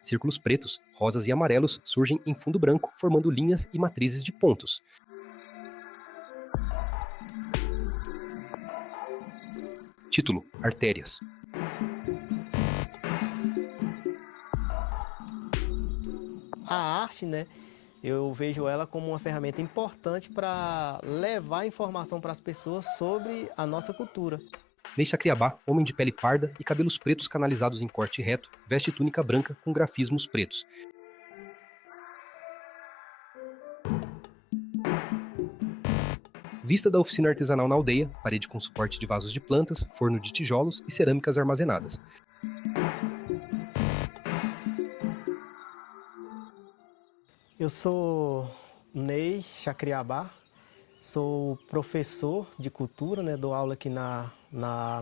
Círculos pretos, rosas e amarelos surgem em fundo branco, formando linhas e matrizes de pontos. Título: Artérias. A arte, né, eu vejo ela como uma ferramenta importante para levar informação para as pessoas sobre a nossa cultura. Ney Chacriabá, homem de pele parda e cabelos pretos canalizados em corte reto, veste túnica branca com grafismos pretos. Vista da oficina artesanal na aldeia, parede com suporte de vasos de plantas, forno de tijolos e cerâmicas armazenadas. Eu sou Ney Chacriabá, sou professor de cultura, né, dou aula aqui na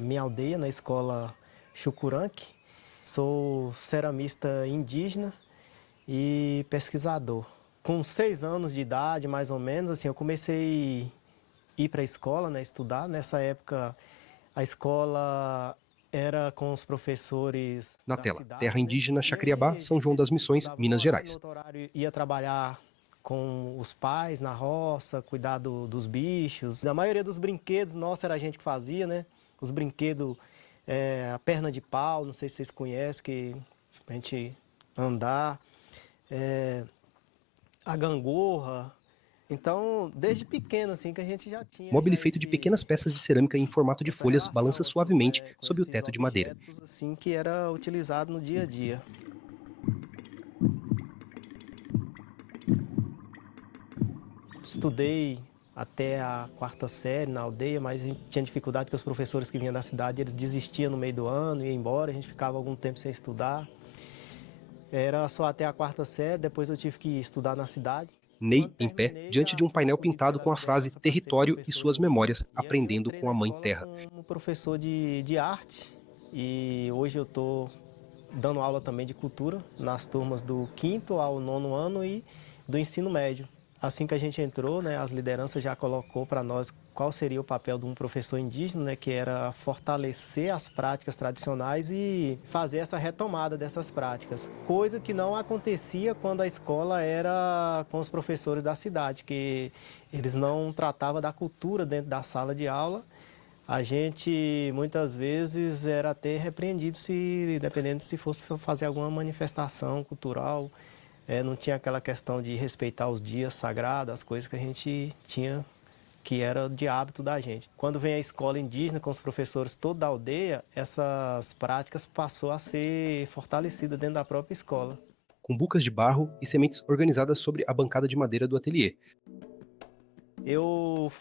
minha aldeia, na escola Chucuranque. Sou ceramista indígena e pesquisador. Com 6 anos de idade, mais ou menos, assim, eu comecei a ir para a escola, né, estudar. Nessa época, a escola era com os professores Na da tela, terra cidade, né? indígena E aí Chacriabá, a São gente João das Missões, estudava num Minas horário, no Gerais. outro horário ia trabalhar com os pais na roça, cuidar dos bichos. A maioria dos brinquedos, nossa, era a gente que fazia, né? Os brinquedos, a perna de pau, não sei se vocês conhecem, que a gente andar, a gangorra. Então, desde pequeno, assim, que a gente já tinha Mobile já feito de pequenas peças de cerâmica em formato de essa folhas balança relação, assim, suavemente com sob o esses teto de madeira. objetos, assim, que era utilizado no dia a dia. Estudei até a 4ª série na aldeia, mas a gente tinha dificuldade porque os professores que vinham da cidade, eles desistiam no meio do ano, iam embora, a gente ficava algum tempo sem estudar. Era só até a 4ª série, depois eu tive que estudar na cidade. Ney, Quando em pé, terminei, diante de um painel escolhi pintado pela com a frase liderança para ser Território e professor suas indígena. memórias, E aí eu aprendendo entrei com na a Mãe escola Terra. como professor de arte e hoje eu estou dando aula também de cultura nas turmas do 5º ao 9º ano e do ensino médio. Assim que a gente entrou, né, as lideranças já colocou para nós qual seria o papel de um professor indígena, né, que era fortalecer as práticas tradicionais e fazer essa retomada dessas práticas. Coisa que não acontecia quando a escola era com os professores da cidade, que eles não tratavam da cultura dentro da sala de aula. A gente muitas vezes era até repreendido se, dependendo se fosse fazer alguma manifestação cultural, não tinha aquela questão de respeitar os dias sagrados, as coisas que a gente tinha, que era de hábito da gente. Quando vem a escola indígena com os professores toda da aldeia, essas práticas passou a ser fortalecidas dentro da própria escola. Com bucas de barro e sementes organizadas sobre a bancada de madeira do ateliê. Eu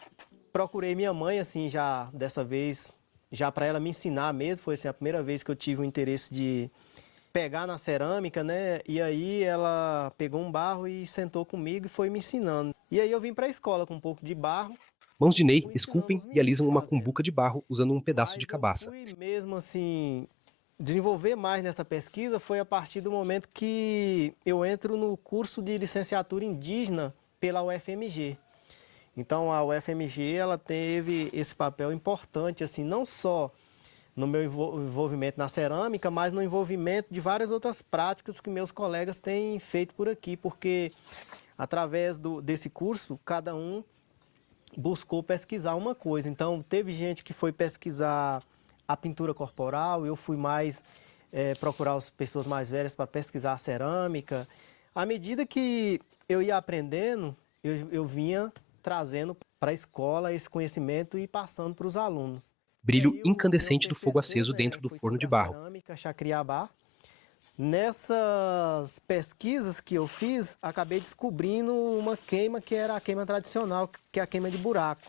procurei minha mãe, assim, já dessa vez, já para ela me ensinar mesmo, foi assim, a primeira vez que eu tive o interesse de pegar na cerâmica, né? E aí ela pegou um barro e sentou comigo e foi me ensinando. E aí eu vim para a escola com um pouco de barro, Mãos de Ney fui ensinando esculpem os e meninos alisam uma fazendo. cumbuca de barro usando um pedaço de Mas eu cabaça. fui mesmo assim desenvolver mais nessa pesquisa foi a partir do momento que eu entro no curso de licenciatura indígena pela UFMG. Então a UFMG ela teve esse papel importante assim, não só no meu envolvimento na cerâmica, mas no envolvimento de várias outras práticas que meus colegas têm feito por aqui, porque através desse curso, cada um buscou pesquisar uma coisa. Então, teve gente que foi pesquisar a pintura corporal, eu fui mais procurar as pessoas mais velhas para pesquisar a cerâmica. À medida que eu ia aprendendo, eu vinha trazendo para a escola esse conhecimento e passando para os alunos. E Brilho aí o meu incandescente do fogo TCC, aceso né, dentro do foi forno sobre de a barro. cerâmica Chacriabá. Nessas pesquisas que eu fiz, acabei descobrindo uma queima que era a queima tradicional, que é a queima de buraco.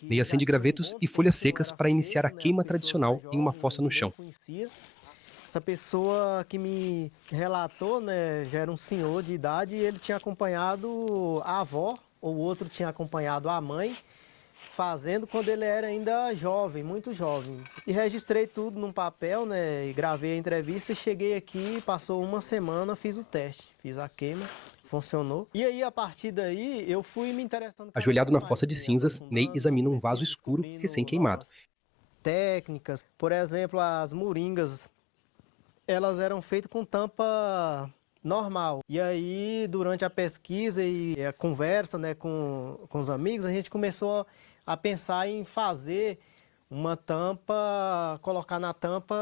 Ney Que já acende tinha um gravetos bom e folhas tempo que não secas era para iniciar a feito, né? As queima pessoas mais tradicional em uma jovens, fossa no ninguém chão. conhecia. Essa pessoa que me relatou, né, já era um senhor de idade e ele tinha acompanhado a avó, ou o outro tinha acompanhado a mãe, fazendo quando ele era ainda jovem, muito jovem. E registrei tudo num papel, né, e gravei a entrevista e cheguei aqui, passou uma semana, fiz o teste, fiz a queima, funcionou. E aí, a partir daí, eu fui me interessando cada Ajoelhado vez na mais, fossa de assim, cinzas, Ney aprofundando nas examina um vaso pesquisas, escuro descobrindo recém-queimado. novas técnicas. Por exemplo, as moringas. elas eram feitas com tampa normal. E aí, durante a pesquisa e a conversa, né, com os amigos, a gente começou a pensar em fazer uma tampa, colocar na tampa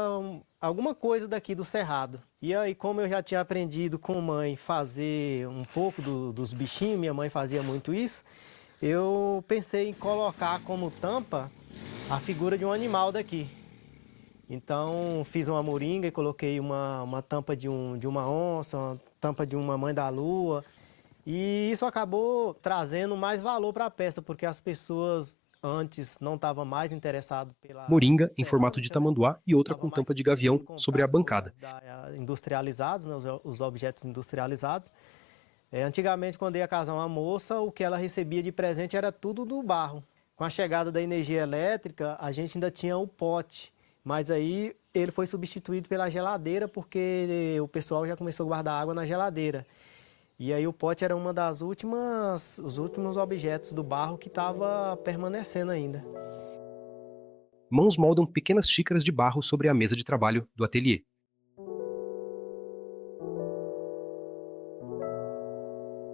alguma coisa daqui do cerrado. E aí, como eu já tinha aprendido com mãe fazer um pouco dos bichinhos, minha mãe fazia muito isso, eu pensei em colocar como tampa a figura de um animal daqui. Então fiz uma moringa e coloquei uma tampa de uma onça, uma tampa de uma mãe da lua. E isso acabou trazendo mais valor para a peça, porque as pessoas antes não estavam mais interessadas pela Moringa em formato de cerâmica, né? tamanduá e outra Estavam com mais tampa de querendo gavião sobre comprar a as bancada. coisas industrializadas, né? Os objetos industrializados. Antigamente, quando ia casar uma moça, o que ela recebia de presente era tudo do barro. Com a chegada da energia elétrica, a gente ainda tinha o pote, mas aí ele foi substituído pela geladeira porque o pessoal já começou a guardar água na geladeira. E aí o pote era uma das os últimos objetos do barro que estava permanecendo ainda. Mãos moldam pequenas xícaras de barro sobre a mesa de trabalho do ateliê.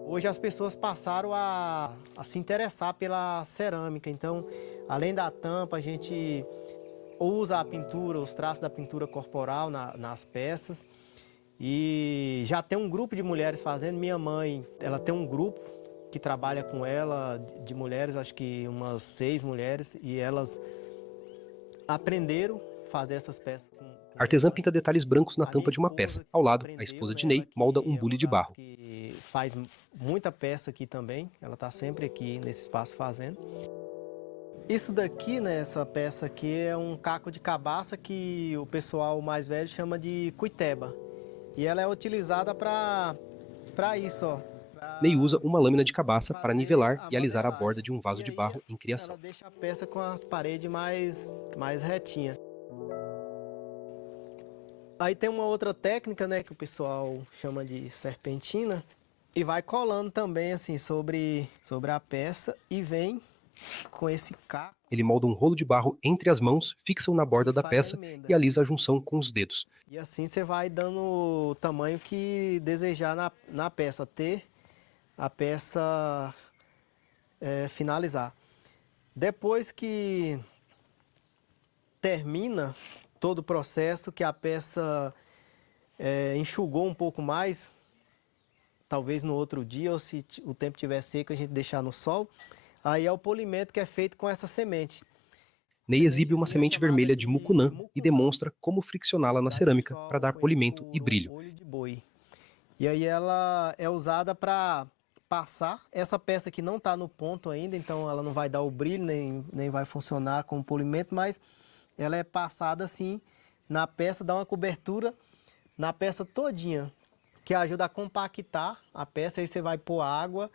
Hoje as pessoas passaram a se interessar pela cerâmica, então, além da tampa, a gente usa a pintura, os traços da pintura corporal nas peças. E já tem um grupo de mulheres fazendo. Minha mãe, ela tem um grupo que trabalha com ela, de mulheres, acho que umas 6 mulheres, e elas aprenderam a fazer essas peças com A minha artesã mãe. pinta detalhes brancos na A minha tampa de uma esposa peça. Ao lado, a aprendeu, esposa né? de Ela Ney molda um que é bule uma de das barro. que faz muita peça aqui também. Ela está sempre aqui nesse espaço fazendo. Isso daqui, né, essa peça aqui é um caco de cabaça que o pessoal mais velho chama de cuiteba. E ela é utilizada para isso, ó. Ney usa Pra uma lâmina de cabaça para fazer nivelar a e alisar a modelagem. borda de um vaso E de aí barro em ela criação. deixa a peça com as paredes mais retinhas. Aí tem uma outra técnica, né, que o pessoal chama de serpentina. E vai colando também, assim, sobre a peça e vem com esse caco Ele molda um rolo de barro entre as mãos, fixa-o na borda e da faz a peça e emenda. alisa a junção com os dedos. E assim você vai dando o tamanho que desejar na peça, ter a peça finalizar. Depois que termina todo o processo, que a peça enxugou um pouco mais, talvez no outro dia, ou se o tempo estiver seco, a gente deixar no sol, aí é o polimento que é feito com essa semente. Ney exibe uma Sementezinha semente chamada vermelha de de mucunã e mucunã. demonstra como Na friccioná-la na cidade o cerâmica para pessoal dar conhece polimento e por brilho. olho de boi. E aí ela é usada para passar. Essa peça que não está no ponto ainda, então ela não vai dar o brilho, nem vai funcionar como polimento, mas ela é passada assim na peça, dá uma cobertura na peça todinha, que ajuda a compactar a peça, aí você vai pôr água,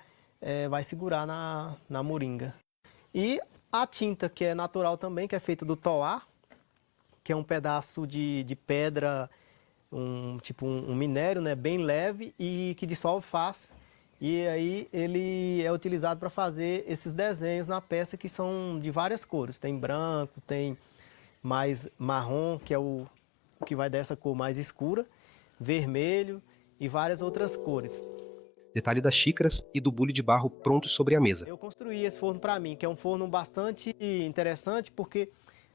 vai segurar na moringa. E a tinta, que é natural também, que é feita do toá, que é um pedaço de pedra, tipo um minério, né, bem leve e que dissolve fácil. E aí ele é utilizado para fazer esses desenhos na peça que são de várias cores. Tem branco, tem mais marrom, que é o que vai dessa cor mais escura, vermelho e várias outras cores. Detalhe das xícaras e do bule de barro prontos sobre a mesa. Eu construí esse forno para mim, que é um forno bastante interessante, porque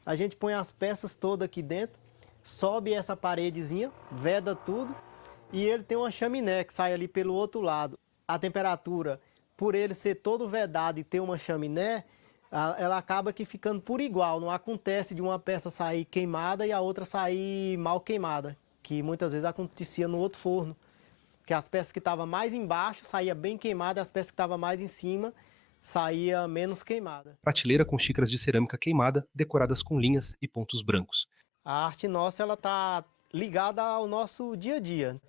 a gente põe as peças todas aqui dentro, sobe essa paredezinha, veda tudo, e ele tem uma chaminé que sai ali pelo outro lado. A temperatura, por ele ser todo vedado e ter uma chaminé, ela acaba que ficando por igual. Não acontece de uma peça sair queimada e a outra sair mal queimada, que muitas vezes acontecia no outro forno. Que as peças que estavam mais embaixo saía bem queimada, as peças que estavam mais em cima saía menos queimada. Prateleira com xícaras de cerâmica queimada, decoradas com linhas e pontos brancos. A arte nossa ela tá ligada ao nosso dia a dia.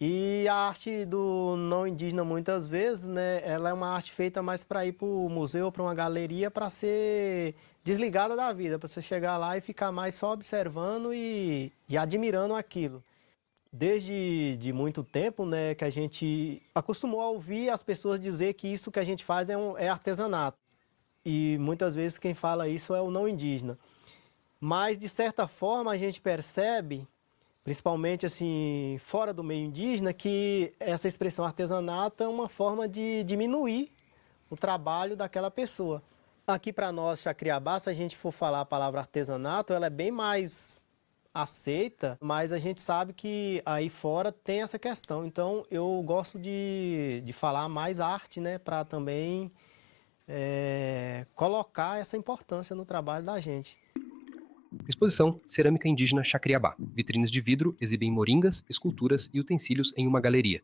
E a arte do não indígena muitas vezes, né, ela é uma arte feita mais para ir para o museu, para uma galeria, para ser desligada da vida, para você chegar lá e ficar mais só observando e admirando aquilo. Desde de muito tempo, né, que a gente acostumou a ouvir as pessoas dizer que isso que a gente faz é artesanato. E muitas vezes quem fala isso é o não indígena. Mas, de certa forma, a gente percebe, principalmente assim, fora do meio indígena, que essa expressão artesanato é uma forma de diminuir o trabalho daquela pessoa. Aqui para nós, Chacriabá, se a gente for falar a palavra artesanato, ela é bem mais aceita, mas a gente sabe que aí fora tem essa questão. Então eu gosto de falar mais arte, né, para também colocar essa importância no trabalho da gente. Exposição Cerâmica Indígena Chacriabá. Vitrines de vidro exibem moringas, esculturas e utensílios em uma galeria.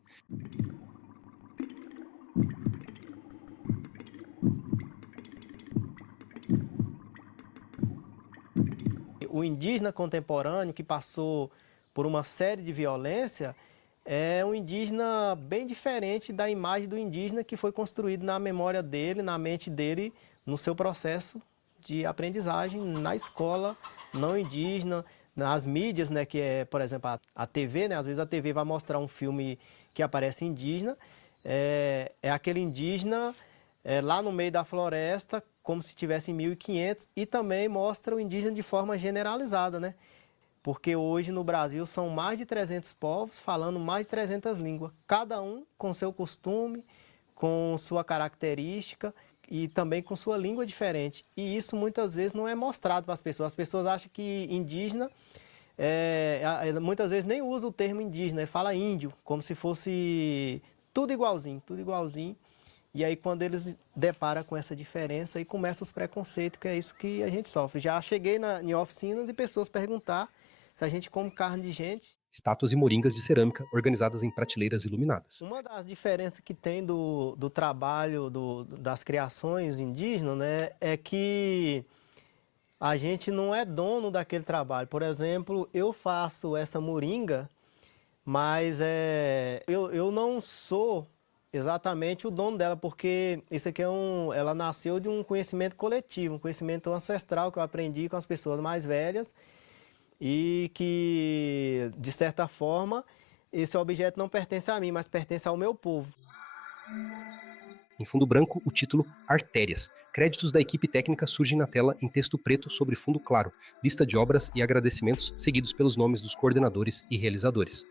O indígena contemporâneo que passou por uma série de violência é um indígena bem diferente da imagem do indígena que foi construído na memória dele, na mente dele, no seu processo de aprendizagem na escola não indígena, nas mídias, né, que é, por exemplo, a TV, né, às vezes a TV vai mostrar um filme que aparece indígena, é aquele indígena lá no meio da floresta, como se tivesse em 1500, e também mostra o indígena de forma generalizada, né? Porque hoje no Brasil são mais de 300 povos falando mais de 300 línguas, cada um com seu costume, com sua característica e também com sua língua diferente. E isso muitas vezes não é mostrado para as pessoas. As pessoas acham que indígena, muitas vezes nem usa o termo indígena, fala índio, como se fosse tudo igualzinho, tudo igualzinho. E aí quando eles deparam com essa diferença, aí começam os preconceitos, que é isso que a gente sofre. Já cheguei em oficinas e pessoas perguntar se a gente come carne de gente. Estátuas e moringas de cerâmica organizadas em prateleiras iluminadas. Uma das diferenças que tem do trabalho das criações indígenas, né, é que a gente não é dono daquele trabalho. Por exemplo, eu faço essa moringa, mas eu não sou exatamente o dono dela, porque isso aqui ela nasceu de um conhecimento coletivo, um conhecimento ancestral que eu aprendi com as pessoas mais velhas e que, de certa forma, esse objeto não pertence a mim, mas pertence ao meu povo. Em fundo branco, o título Artérias. Créditos da equipe técnica surgem na tela em texto preto sobre fundo claro, lista de obras e agradecimentos seguidos pelos nomes dos coordenadores e realizadores.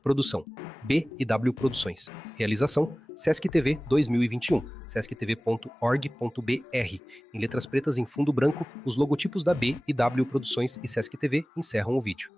Produção B&W Produções. Realização Sesc TV 2021, sesctv.org.br. Em letras pretas em fundo branco, os logotipos da B&W Produções e Sesc TV encerram o vídeo.